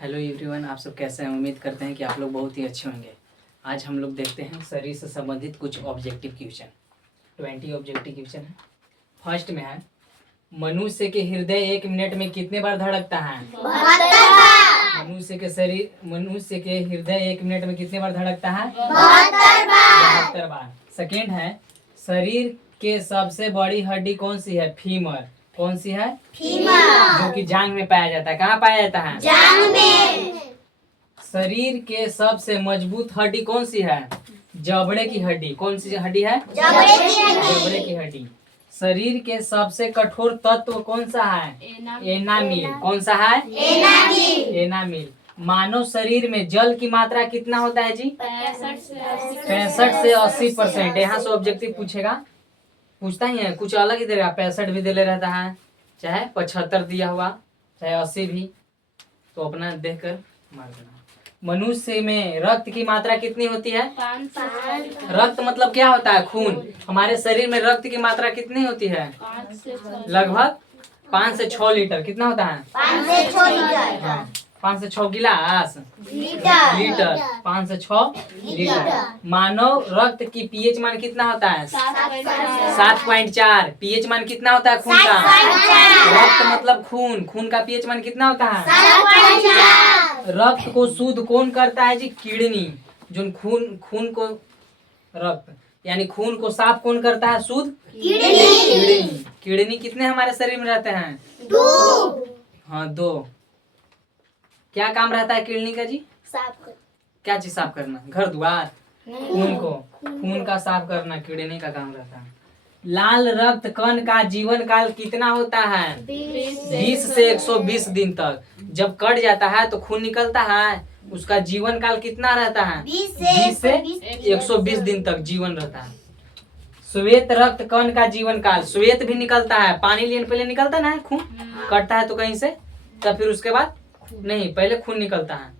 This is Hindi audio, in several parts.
हेलो एवरीवन, आप सब कैसे हैं? उम्मीद करते हैं कि आप लोग बहुत ही अच्छे होंगे। आज हम लोग देखते हैं शरीर से संबंधित कुछ ऑब्जेक्टिव क्वेश्चन। 20 ऑब्जेक्टिव क्वेश्चन है। फर्स्ट में है, मनुष्य के हृदय 1 मिनट में कितने बार धड़कता है? मनुष्य के हृदय 1 मिनट में कितने बार धड़कता है? 72 बार। सेकेंड है, शरीर के सबसे बड़ी हड्डी कौन सी है? फीमर। कौन सी है? फीमर, जो कि जांघ में पाया जाता है। कहाँ पाया जाता है? जांघ में। शरीर के सबसे मजबूत हड्डी कौन सी है? जबड़े की हड्डी। कौन सी हड्डी है? जबड़े की हड्डी। शरीर के सबसे कठोर तत्व कौन सा है? एनामिल। कौन सा है? एनामिल। मानव शरीर में जल की मात्रा कितना होता है जी? 65 से 80%। यहाँ से ऑब्जेक्टिव पूछता ही है, कुछ अलग ही दे रहा। 65 भी दे ले रहता है, चाहे 75 दिया हुआ, चाहे 80 भी, तो अपना देख कर मार देना। मनुष्य में रक्त की मात्रा कितनी होती है? 500। रक्त मतलब क्या होता है? खून। हमारे शरीर में रक्त की मात्रा कितनी होती है? लगभग 5 से 6 लीटर। कितना होता है? 5 से 6 लीटर। 5 से 6 गिलास लीटर 5 से 6 लीटर। मानव रक्त की पीएच मान कितना होता है? 7.4। पीएच मान कितना होता है खून का? रक्त मतलब खून। खून का पीएच मान कितना होता है? 7.4। रक्त को शुद्ध कौन करता है जी? किडनी। जो खून को रक्त यानी खून को साफ कौन करता है? शुद्ध किडनी। किडनी कितने हमारे शरीर में रहते हैं? 2। हाँ, 2। क्या काम रहता है किडनी का जी? साफ कर। क्या चीज साफ करना? घर द्वार। खून का साफ करना किडनी का काम रहता है। लाल रक्त कण का जीवन काल कितना होता है? 20 से 120 दिन तक। जब कट जाता है तो खून निकलता है, उसका जीवन काल कितना रहता है? 20 से 120 दिन तक जीवन रहता है। श्वेत रक्त कण का जीवन काल, श्वेत भी निकलता है, पानी लेने पहले निकलता ना है खून, कटता है तो कहीं से, तब फिर उसके बाद नहीं, पहले खून निकलता है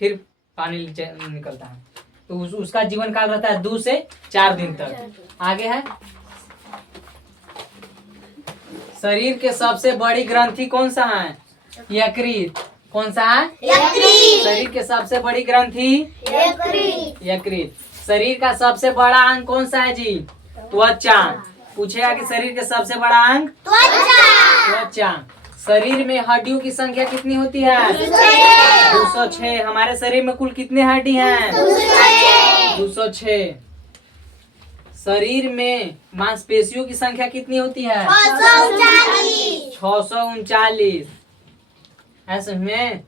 फिर पानी निकलता है, तो उसका जीवन काल रहता है 2 से 4 दिन तक। आगे है, शरीर के सबसे बड़ी ग्रंथि कौन सा है? यकृत। कौन सा है? यकृत। शरीर के सबसे बड़ी ग्रंथि यकृत। शरीर का सबसे बड़ा अंग कौन सा है जी? त्वचा। पूछेगा कि शरीर के सबसे बड़ा अंग? त्वचा। शरीर में हड्डियों की संख्या कितनी होती है? 206। हमारे शरीर में कुल कितने हड्डी हैं? 206। शरीर में मांसपेशियों की संख्या कितनी होती है? 639। ऐसे में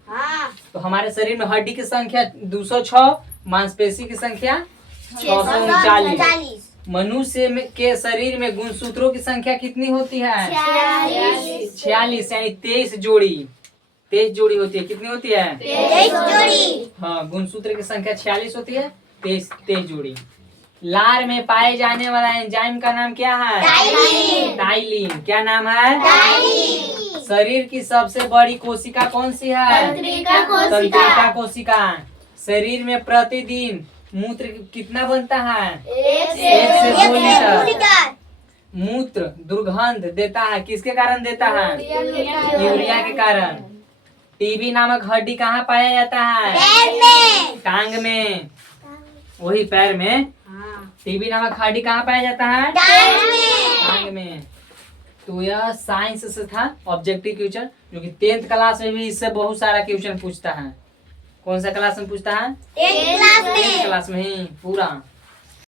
तो हमारे शरीर में हड्डी की संख्या 206, मांसपेशी की संख्या 639। मनुष्य के शरीर में गुणसूत्रों की संख्या कितनी होती है? 46 यानी 23 जोड़ी। 23 जोड़ी होती है। कितनी होती है? 23 जोड़ी। हाँ, गुणसूत्र की संख्या 46 होती है, 23 जोड़ी। लार में पाए जाने वाला एंजाइम का नाम क्या है? टाइलिन। क्या नाम है? टाइलिन। शरीर की सबसे बड़ी कोशिका कौन सी है? तंत्रिका कोशिका। शरीर में प्रतिदिन मूत्र कितना बनता है? 1 से 2 लीटर। मूत्र दुर्गंध देता है, किसके कारण देता है? यूरिया के कारण। टीबी नामक हड्डी कहाँ पाया जाता है? पैर में। टांग में, वही पैर में। टीबी नामक हड्डी कहाँ पाया जाता है? टांग में। तो यह साइंस से था ऑब्जेक्टिव क्वेश्चन, जो कि 10th क्लास में भी इससे बहुत सारा क्वेश्चन पूछता है। कौन सा क्लास में पूछता है? 10th क्लास में ही पूरा।